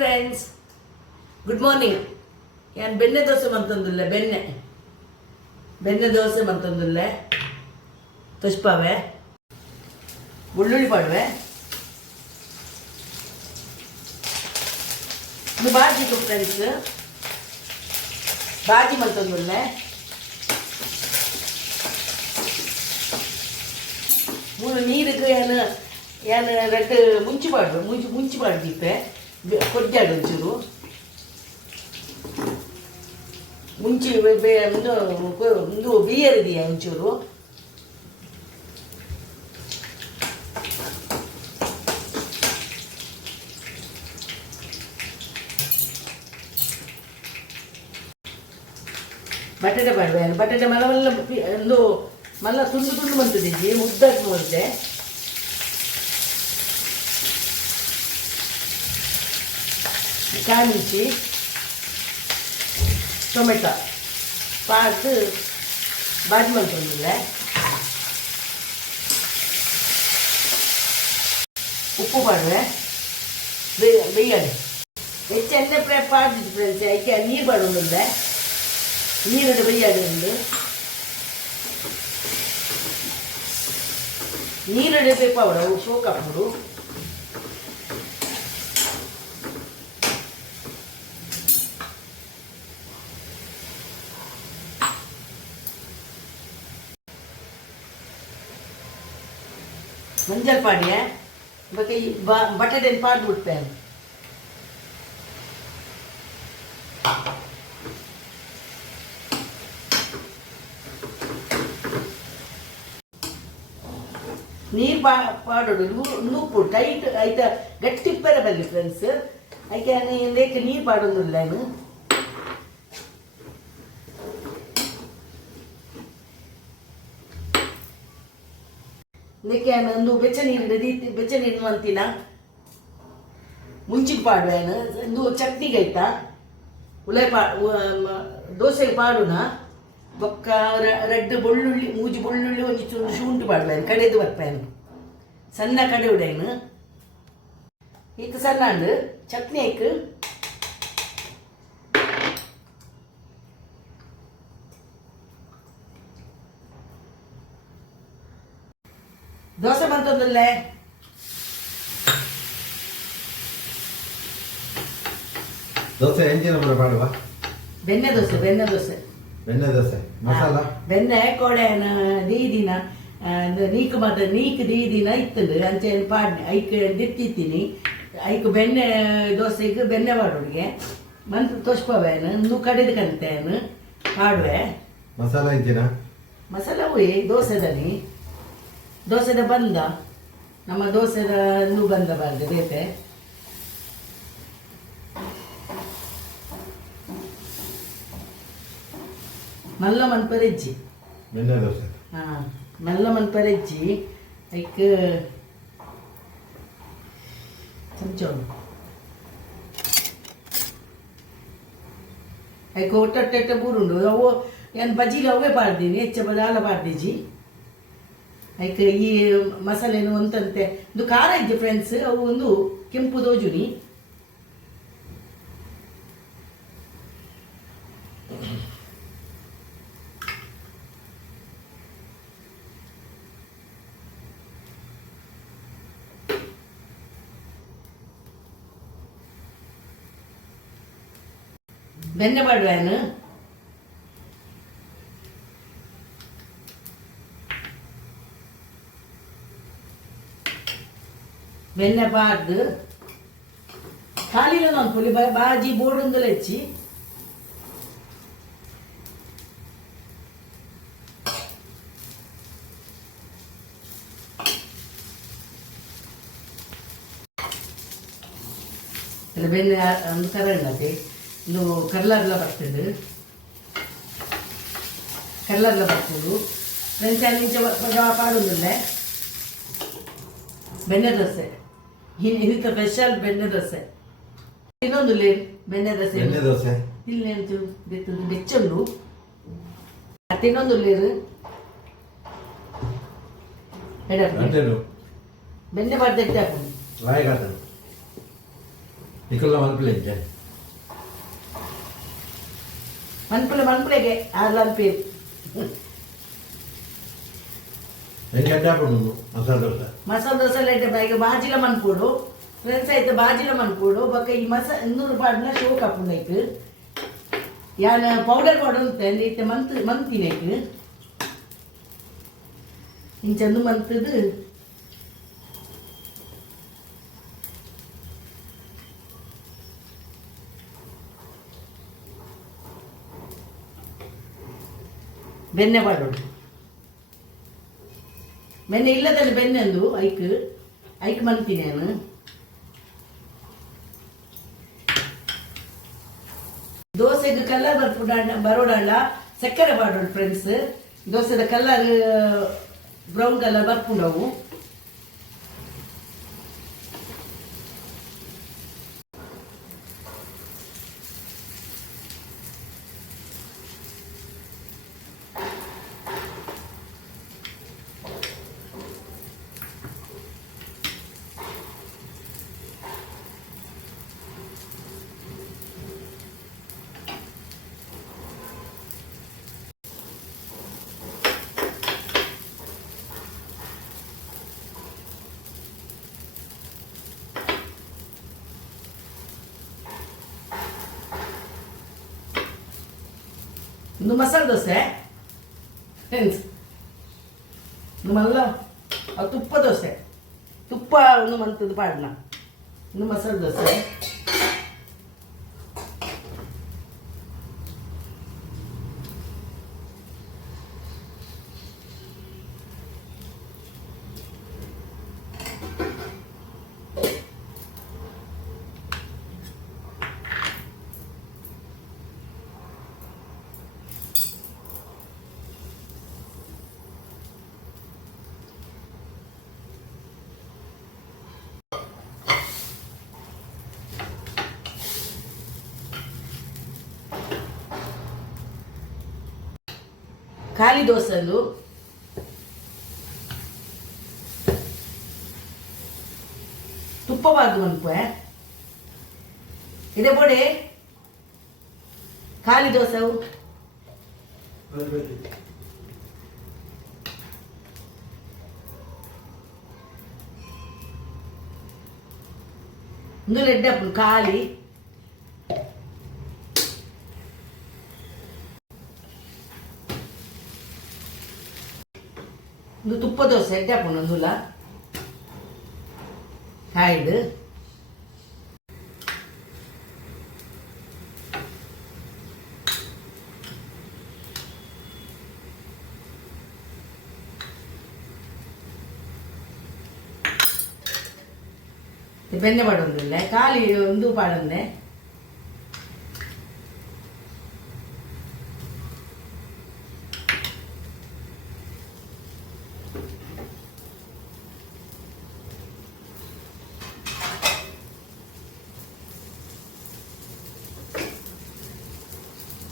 Friends, good morning. ഞാൻ ಬೆಣ್ಣೆ ದೋಸೆ ಮಂತೊಂದುಲ್ಲೆ ಬೆಣ್ಣೆ ದೋಸೆ ಮಂತೊಂದುಲ್ಲೆ ತುಷ್ಪಾವೆ ಉಳ್ಳುಳ್ಳಿ ಪಾಡುವೆ ಇದು ಬಾಜಿತ್ತು ಫ್ರೆಂಡ್ಸ್. ಬಾಜಿ ಮಂತೊಂದುಲ್ಲೆ ಮೂರು ನೀರಿಗೆ ಏನು ರೆಡ್ ಮುಂಚಿ ಪಾಡ್ದಿಪ್ಪೆ ಕೊಡ್ಜಾಡು ಒಂಚೂರು ಮುಂಚಿ ಒಂದು ಬಿಯರಿದೆಯಾ ಒಂಚೂರು ಬಟಾಟೆ ಪಾಡುವೆ. ಬಟಾಟೆ ಮಲ್ಲ ಒಂದು ಮಲ್ಲ ತುಂಡು ಬಂತದಿದ್ದಿ ಮುದ್ದಾಗಿ ನೋಡಿದೆ. ಕಾಮಿಂಚಿ ಟೊಮೆಟೊ ಪಾಡು ಬಾಜಿ ಮಾಡ್ಕೊಂಡಿಲ್ಲ. ಉಪ್ಪು ಪಾಡುವೆ ಬೇಯದೆ ಹೆಚ್ಚು ಎಣ್ಣೆ ಪಾಡ್ದಿತ್ತು ಫ್ರೆಂಡ್ಸ್. ಅದಕ್ಕೆ ನೀರು ಪಾಡೋದಿಲ್ಲ, ನೀರಿನ ಬೇಯದೆ ಒಂದು ನೀರಿನ ಬೇಪಾವಡ ಸೋಕ್ ಹಾಕ್ಬಿಡು. ಮಂಜಲ್ ಪಾಡಿಯ ಬಗ್ಗೆ ಬಟಾಟೆ ಪಾಡ್ಬಿಡ್ತೆ. ನೀರು ಪಾಡೋಡು ಉಪ್ಪು ಟೈಟ್ ಆಯ್ತಾ ಗಟ್ಟಿ ಬೇರೆ ಬರಲಿ ಫ್ರೆಂಡ್ಸ್. ಅದಕ್ಕೆ ನೀರು ಪಾಡೋದಿಲ್ಲ. ಇದಕ್ಕೆ ಒಂದು ಬೆಚ್ಚ ನೀರು ಅಂತಿನ ಮುಂಚಿಗೆ ಪಾಡುವೇನು ಒಂದು ಚಟ್ನಿಗೆ ಆಯ್ತಾ ಉಳೆ ದೋಸೆಗೆ ಪಾಡುನ ಬೊಕ್ಕ ರೆಡ್ ಬೆಳ್ಳುಳ್ಳಿ ಬೆಳ್ಳುಳ್ಳಿ ಒಂದು ಚೂರು ಶುಂಠಿ ಪಾಡುವೇನು ಕಡೆದು ಬರ್ಪೇನು ಸಣ್ಣ ಕಡೆ ಉಡೇನು ಈಗ ಸಣ್ಣ ಅಂಡು ಚಟ್ನಿ ಆಯ್ತು. ದೋಸೆ ಬಂತಂದಲ್ಲೇ ದೋಸೆ ಎಂಚಿನ ಬರ ಮಾಡುವ ಬೆಣ್ಣೆ ದೋಸೆ ಮಸಾಲ ಬೆಣ್ಣೆ ಕೋಡೆ ದೀದಿನ ನೀಕು ಮಾತ್ರ ನೀಕು ದೀದಿನ ಇತ್ತಂದು ಅಂಚೆ ಪಾಡ್ನೆ ಐಕ್ ದಿತ್ತಿತ್ತೀನಿ. ಐಕ್ ಬೆಣ್ಣೆ ದೋಸೆಗೆ ಬೆಣ್ಣೆ ಪಾಡೋಡಿಗೆ ಮಂತ್ ತೋಸ್ಪವೇನು ಇನ್ನು ಕಡಿದು ಕಂತೇನು ಪಾಡುವೆ. ಮಸಾಲ ಎಂಚಿನ ಮಸಾಲ ಹುಯಿ ದೋಸೆದ ಬಂದ ನಮ್ಮ ದೋಸೆದ ಇನ್ನೂ ಬಂದ ಬಾರ್ದು ರೇತೆ ಮಲ್ಲ ಮನ್ಪರೆಜ್ಜಿ ಬೆಣ್ಣೆ ದೋಸೆ ಮಲ್ಲ ಮನ್ಪರೆಜ್ಜಿ ಐಕ್ ಚಮಚೋನು ಐಕ್ ಒಟ್ಟೊಟ್ಟೆ ಬೂರುಂಡು ಅವು ಏನು ಬಜ್ಜಿಗೆ ಅವೇ ಪಾಡ್ದೀನಿ ಹೆಚ್ಚ ಬದಾಲ ಪಾಡ್ದಿಜ್ಜಿ. ಐಕ್ ಈ ಮಸಾಲೆನು ಒಂತಂತೆ ಒಂದು ಖಾರ ಇದ್ದೆ ಫ್ರೆಂಡ್ಸ್. ಅವು ಒಂದು ಕೆಂಪು ದೋಜುನಿ ಬೆಣ್ಣೆ ಪಾಡುವೇನು ಬೆಣ್ಣೆ ಪಾಡ್ದು ಖಾಲಿಲ್ಲ ನಾನು ಪುಲಿ ಬಾಜಿ ಬೋರ್ಡೊಂದಲ್ಲ ಹೆಚ್ಚಿ ಬೆಣ್ಣೆ ಒಂದು ಕರ ಉಂಡತೆ ಇದು ಕರ್ಲಾರ್ಲ ಬರ್ತದೆ ಫ್ರೆಂಡ್ಸ್ ನಿಂಚ ಪಾಡೋದಿಲ್ಲ. ಬೆಣ್ಣೆ ದೋಸೆ ಇಂಥ ಸ್ಪೆಷಲ್ ಬೆಣ್ಣೆ ದೋಸೆ ಇನ್ನೊಂದು ಬೆಣ್ಣೆ ದೋಸೆ ಇಲ್ಲಿ ಅಂತೂ ಬೆಚ್ಚೊಂದು ತಿನ್ನೊಂದು ಲೇರು ಬೆಣ್ಣೆ ಬಾರ್ದು ಹಾಕೊಂಡು ನಿಖಲ್ಲ ಮಲ್ಪಲೆ ಇಂಚೆ ಮನ್ಪುಲೆಗೆ ಆರ್ಲಾನ್ ಪೇರು ಹೆಂಗೆ ಅಡ್ಡ ಹಾಕೊಂಡು ಮಸಾಲೆ ದೋಸೆ అయితే బయట బాజీల మనుకోడు ఫ్రెండ్స్ అయితే బాజీల మనుకోడు బక్క ఈ ఇందులో పాడిన షో కప్పు నైకు యాన పౌడర్ ఉంటుంది అయితే మంత్ తినేకు ఇంచెందు మంతది ಬೆಣ್ಣೆ ಪಾಡೋಡು ಬೆಣ್ಣೆ ಇಲ್ಲದಲ್ಲಿ ಬೆಣ್ಣೆಂದು ಐಕ್ ಮಂತೀನಿ ನಾನು ದೋಸೆಗೆ ಕಲರ್ ಬರೋಡಲ್ಲ ಸಕ್ಕರೆ ಪಾಡೋಡು ಫ್ರೆಂಡ್ಸ್ ದೋಸೆದ ಕಲರ್ ಬ್ರೌನ್ ಕಲರ್ ಬರ್ಕೊಂಡವು ಇದು ಮಸಾಲೆ ದೋಸೆ ಫ್ರೆಂಡ್ಸ್ ಇದು ಮಲ್ಲ ತುಪ್ಪ ದೋಸೆ ತುಪ್ಪ ಒಂದು ಮಂತದ್ದು ಪಾಡ್ನ ಇದು ಮಸಾಲೆ ದೋಸೆ ಖಾಲಿ ದೋಸೆಂದು ತುಪ್ಪಬಾರ್ದು ಅನ್ಪೆ ಇದೆ ಬೋಡೆ ಖಾಲಿ ದೋಸೆವು ಇಂದು ರೆಡ್ಡಪ್ಪು ಖಾಲಿ ಇದು ತುಪ್ಪ ದೋಸೆ ಎಡ್ಡೆ ಹಾಕೊಂಡು ಒಂದುಲ ಹಾಯ್ದು ಬೆಣ್ಣೆ ಪಾಡೊಂದಿಲ್ಲ ಖಾಲಿ ಒಂದು ಪಾಡೊಂದೆ